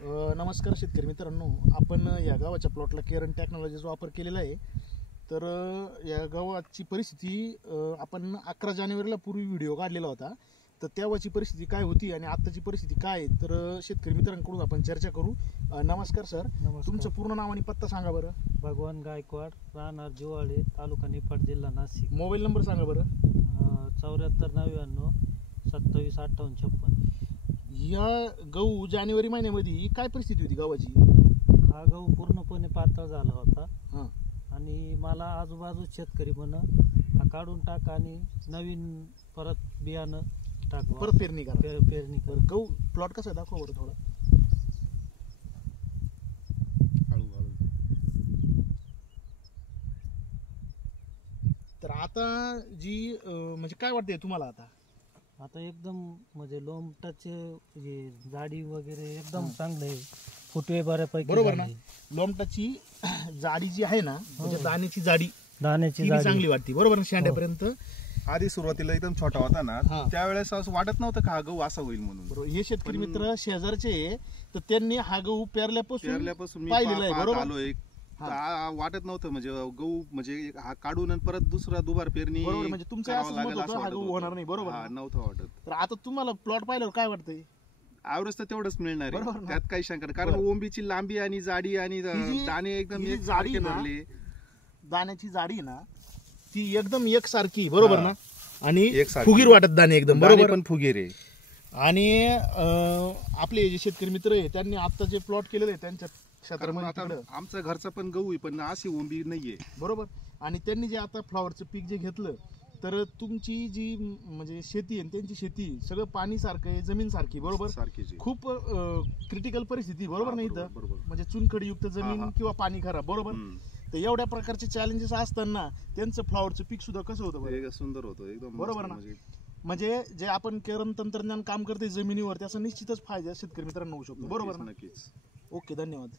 नमस्कार शेतकरी मित्रांनो, आपण या गावाच्या प्लॉटला केरन टेक्नॉलॉजीचा वापर केलेला आहे. तर या गावाची परिस्थिती आपण 11 जानेवारीला पूर्वी व्हिडिओ काढलेला होता. तर तेव्हाची परिस्थिती काय होती आणि आत्ताची परिस्थिती काय आहे, तर शेतकरी मित्रांकडून आपण चर्चा करू. नमस्कार सर. तुमचं पूर्ण नाव आणि पत्ता सांगा बरं. भगवान गायकवाड, राहणार जिवाळे, तालुका निफाड, जिल्हा नाशिक. मोबाईल नंबर सांगा बरं. 7499 27 58 56. या गहू जानेवारी महिन्यामध्ये काय परिस्थिती होती गावाची? हा गहू पूर्णपणे पातळ झाला होता. हां. आणि मला आजूबाजू शेतकरी म्हण हा काढून टाक आणि नवीन परत बियाणं टाक, परत पेरणी करा. पेरणी कर. गहू प्लॉट कसा दाखवा बरं थोडा. तर आता जी म्हणजे काय वाटतंय तुम्हाला आता एकदम म्हणजे लोमटाचे हे जाडी वगैरे एकदम चांगलं आहे. फुटवे बऱ्यापैकी बरोबर ना? लोमटाची जाडी जी आहे ना, म्हणजे दाण्याची जाडी दाण्याची चांगली वाटते. बरोबर ना? शेंड्यापर्यंत आधी सुरुवातीला एकदम छोटा होता ना, त्यावेळेस असं वाटत नव्हतं का हा गहू असा होईल म्हणून. बरोबर. हे शेतकरी मित्र शेजारचे आहे, तर त्यांनी हा गहू पेरल्यापासून मी पाहिलेला आहे. बरोबर. आलोय. वाटत नव्हतं म्हणजे गहू म्हणजे हा काढून आणि परत दुबार पेरणी. बरोबर. म्हणजे तुमचं असं मत होतं हा गहू होणार नाही. बरोबर. नव्हतं वाटत. तर आता तुम्हाला प्लॉट पाहिल्यावर काय वाटतंय? ऍव्हरेज तर तेवढंच मिळणार आहे, बरोबर ना? त्यात काही शंका नाही. कारण ओंबीची लांबी आणि जाडी आणि दाणे एकदम ही जाडी जाडी ना, भरले. दाण्याची जाडी ना ती एकदम एकसारखी. बरोबर ना? आणि एकसारखी. फुगीर वाटत दाणे एकदम. बरोबर. पण फुगीर आहे. आणि आपले जे शेतकरी मित्र आहे त्यांनी आता जे प्लॉट केलेले आहे त्यांच्या क्षेत्रामध्ये आमचा घरचा पण गहू आहे, पण अशी ओंबी नाहीये. बरोबर. आणि त्यांनी जे आता फ्लॉवरचं पीक जे घेतलं, तर तुमची जी म्हणजे शेती आहे त्यांची शेती सगळं पाणी सारखं आहे, जमीन सारखी. बरोबर. खूप क्रिटिकल परिस्थिती. बरोबर नाही तर म्हणजे चुनखडीयुक्त जमीन किंवा पाणी खराब. बरोबर. तर एवढ्या प्रकारचे चॅलेंजेस असताना त्यांचं फ्लॉवरचं पीक सुद्धा कसं होतं? सुंदर होतं एकदम. बरोबर ना? म्हणजे जे आपण केरन तंत्रज्ञान काम करते जमिनीवर, त्याचा निश्चितच फायदा शेतकरी मित्रांना होऊ शकतो. बरोबर ना? नक्कीच. ओके, धन्यवाद.